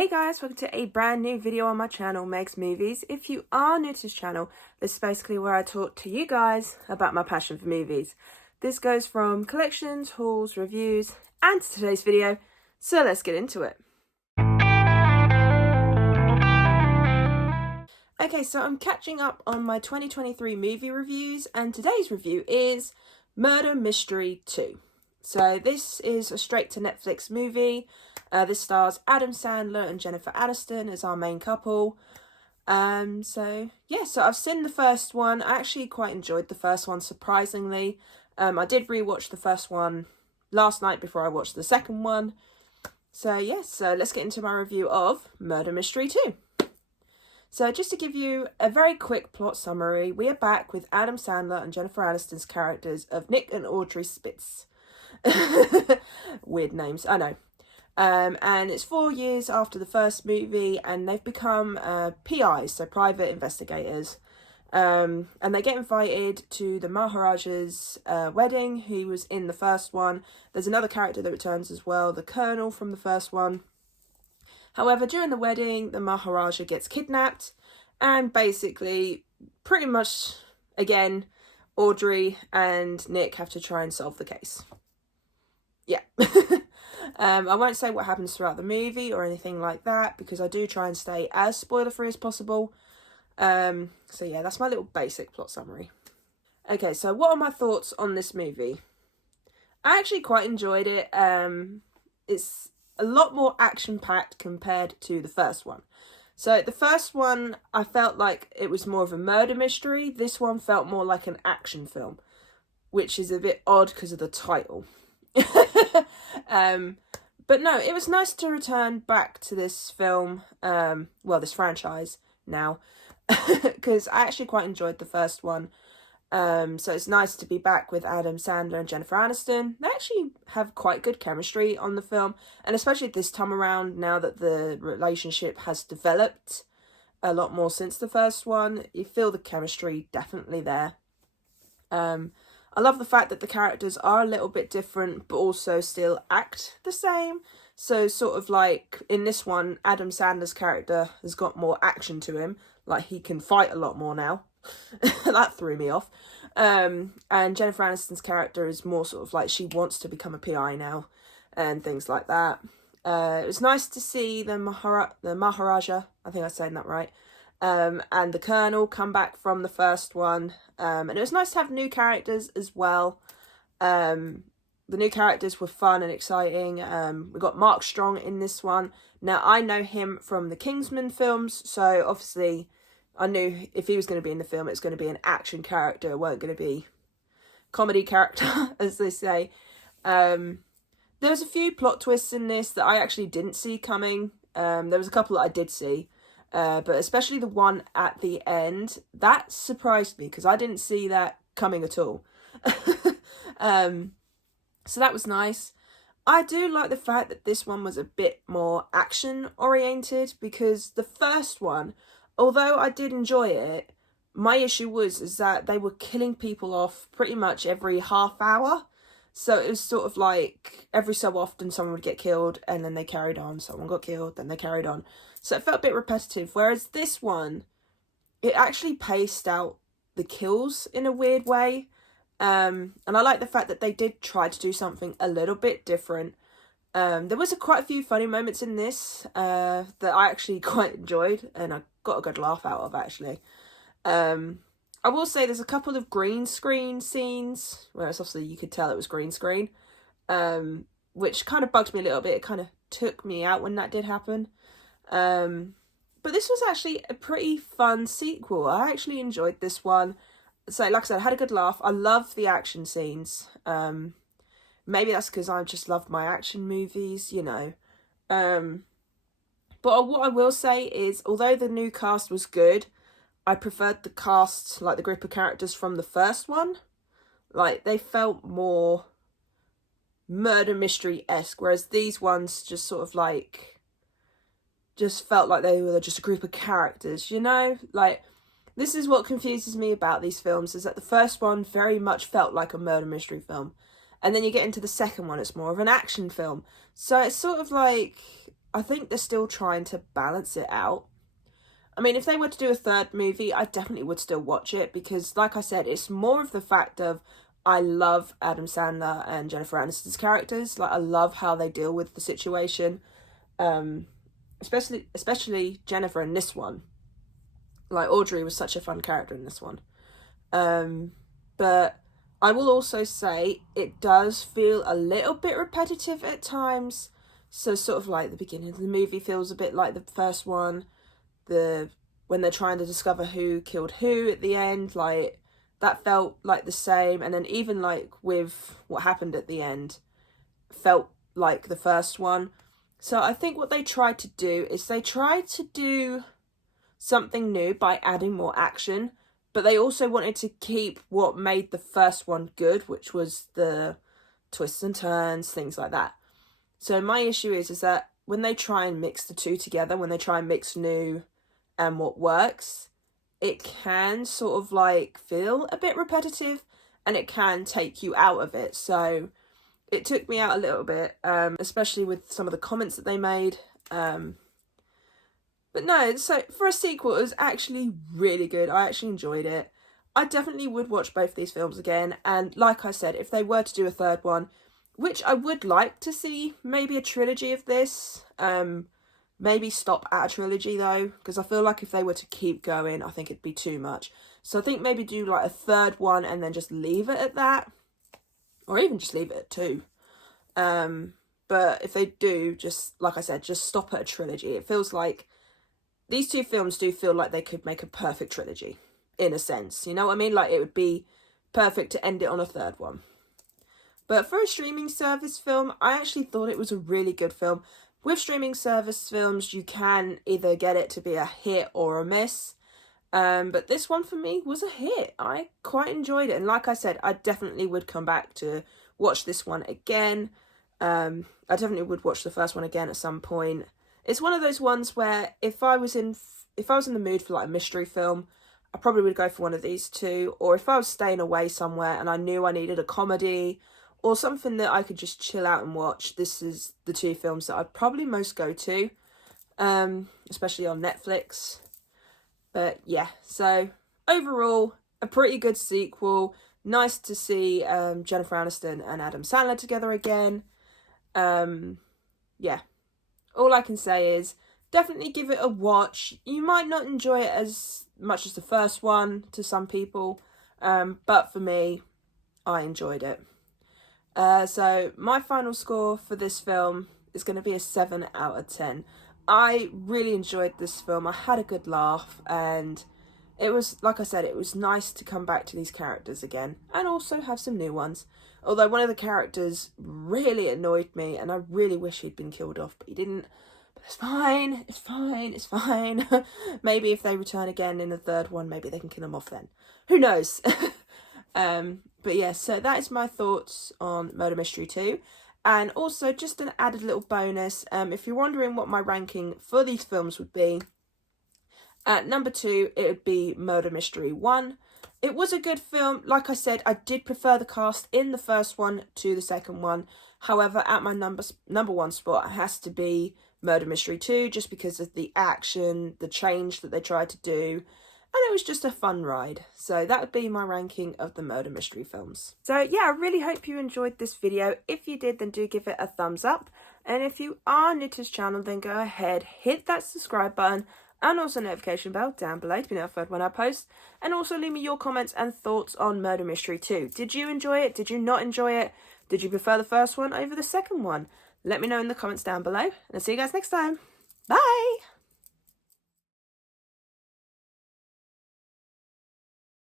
Hey guys, welcome to a brand new video on my channel, Meg's Movies. If you are new to this channel, this is basically where I talk to you guys about my passion for movies. This goes from collections, hauls, reviews, and today's video, so let's get into it. Okay, so I'm catching up on my 2023 movie reviews, and today's review is Murder Mystery 2. So this is a straight to Netflix movie. This stars Adam Sandler and Jennifer Aniston as our main couple. So I've seen the first one. I actually quite enjoyed the first one, surprisingly. I did rewatch the first one last night before I watched the second one. So let's get into my review of Murder Mystery 2. So just to give you a very quick plot summary, we are back with Adam Sandler and Jennifer Aniston's characters of Nick and Audrey Spitz. Weird names, I know. And it's 4 years after the first movie, and they've become PIs, so private investigators. And they get invited to the Maharaja's wedding, who was in the first one. There's another character that returns as well, the Colonel from the first one. However, during the wedding, the Maharaja gets kidnapped, and basically, pretty much, again, Audrey and Nick have to try and solve the case. Yeah. I won't say what happens throughout the movie or anything like that, because I do try and stay as spoiler-free as possible. That's my little basic plot summary. Okay, so what are my thoughts on this movie? I actually quite enjoyed it. It's a lot more action-packed compared to the first one. So the first one, I felt like it was more of a murder mystery. This one felt more like an action film, which is a bit odd because of the title. But no, it was nice to return back to this film, this franchise now, because I actually quite enjoyed the first one. So it's nice to be back with Adam Sandler and Jennifer Aniston. They actually have quite good chemistry on the film, and especially this time around, now that the relationship has developed a lot more since the first one, you feel the chemistry definitely there. I love the fact that the characters are a little bit different, but also still act the same. So sort of like in this one, Adam Sandler's character has got more action to him. Like he can fight a lot more now. That threw me off. And Jennifer Aniston's character is more sort of like she wants to become a PI now and things like that. It was nice to see the Maharaja, I think I'm saying that right, and the Colonel come back from the first one. And it was nice to have new characters as well. The new characters were fun and exciting. We got Mark Strong in this one. Now, I know him from the Kingsman films, so obviously I knew if he was going to be in the film, it's going to be an action character. It weren't going to be comedy character, as they say. There was a few plot twists in this that I actually didn't see coming. There was a couple that I did see. But especially the one at the end, that surprised me because I didn't see that coming at all. So that was nice. I do like the fact that this one was a bit more action oriented, because the first one, although I did enjoy it, my issue is that they were killing people off pretty much every half hour. So it was sort of like every so often someone would get killed and then they carried on. Someone got killed, then they carried on. So it felt a bit repetitive. Whereas this one, it actually paced out the kills in a weird way. And I like the fact that they did try to do something a little bit different. There was quite a few funny moments in this that I actually quite enjoyed and I got a good laugh out of, actually. I will say there's a couple of green screen scenes where it's obviously you could tell it was green screen, which kind of bugged me a little bit. It kind of took me out when that did happen. But this was actually a pretty fun sequel. I actually enjoyed this one. So like I said, I had a good laugh. I love the action scenes. Maybe that's because I just love my action movies, you know. But what I will say is, although the new cast was good, I preferred the cast, like the group of characters from the first one. Like, they felt more murder mystery-esque, whereas these ones just sort of like, just felt like they were just a group of characters, you know? Like, this is what confuses me about these films, is that the first one very much felt like a murder mystery film. And then you get into the second one, it's more of an action film. So it's sort of like, I think they're still trying to balance it out. I mean, if they were to do a third movie, I definitely would still watch it because, like I said, it's more of the fact of I love Adam Sandler and Jennifer Aniston's characters. Like, I love how they deal with the situation, especially Jennifer in this one. Like, Audrey was such a fun character in this one. But I will also say it does feel a little bit repetitive at times. So sort of like the beginning of the movie feels a bit like the first one. When they're trying to discover who killed who at the end, like that felt like the same. And then even like with what happened at the end felt like the first one. So I think what they tried to do is they tried to do something new by adding more action, but they also wanted to keep what made the first one good, which was the twists and turns, things like that. So my issue is that when they try and mix the two together, when they try and mix new and what works, it can sort of like feel a bit repetitive and it can take you out of it. So it took me out a little bit, especially with some of the comments that they made. But no, so for a sequel, it was actually really good. I actually enjoyed it. I definitely would watch both these films again. And like I said, if they were to do a third one, which I would like to see, maybe a trilogy of this. Maybe stop at a trilogy though, because I feel like if they were to keep going, I think it'd be too much. So I think maybe do like a third one and then just leave it at that. Or even just leave it at 2. But if they do, just like I said, just stop at a trilogy. It feels like these 2 films do feel like they could make a perfect trilogy, in a sense. You know what I mean? Like, it would be perfect to end it on a third one. But for a streaming service film, I actually thought it was a really good film. With streaming service films, you can either get it to be a hit or a miss. But this one for me was a hit. I quite enjoyed it. And like I said, I definitely would come back to watch this one again. I definitely would watch the first one again at some point. It's one of those ones where if I was in the mood for like a mystery film, I probably would go for one of these 2. Or if I was staying away somewhere and I knew I needed a comedy or something that I could just chill out and watch, this is the 2 films that I'd probably most go to, especially on Netflix. But yeah, so overall, a pretty good sequel. Nice to see Jennifer Aniston and Adam Sandler together again. Yeah, all I can say is definitely give it a watch. You might not enjoy it as much as the first one to some people, but for me, I enjoyed it. So my final score for this film is going to be a 7 out of 10. I really enjoyed this film. I had a good laugh, and it was, like I said, it was nice to come back to these characters again and also have some new ones. Although one of the characters really annoyed me and I really wish he'd been killed off, but he didn't. But it's fine, it's fine, it's fine. Maybe if they return again in the third one, maybe they can kill him off then. Who knows? But yeah, so that is my thoughts on Murder Mystery 2. And also, just an added little bonus, if you're wondering what my ranking for these films would be, at number 2, it would be Murder Mystery 1. It was a good film. Like I said, I did prefer the cast in the first one to the second one. However, at my number 1 spot, it has to be Murder Mystery 2, just because of the action, the change that they tried to do, and it was just a fun ride. So that would be my ranking of the murder mystery films. So yeah, I really hope you enjoyed this video. If you did, then do give it a thumbs up. And if you are new to this channel, then go ahead, hit that subscribe button and also notification bell down below to be notified when I post. And also leave me your comments and thoughts on Murder Mystery 2. Did you enjoy it? Did you not enjoy it? Did you prefer the first one over the second one? Let me know in the comments down below. And I'll see you guys next time. Bye!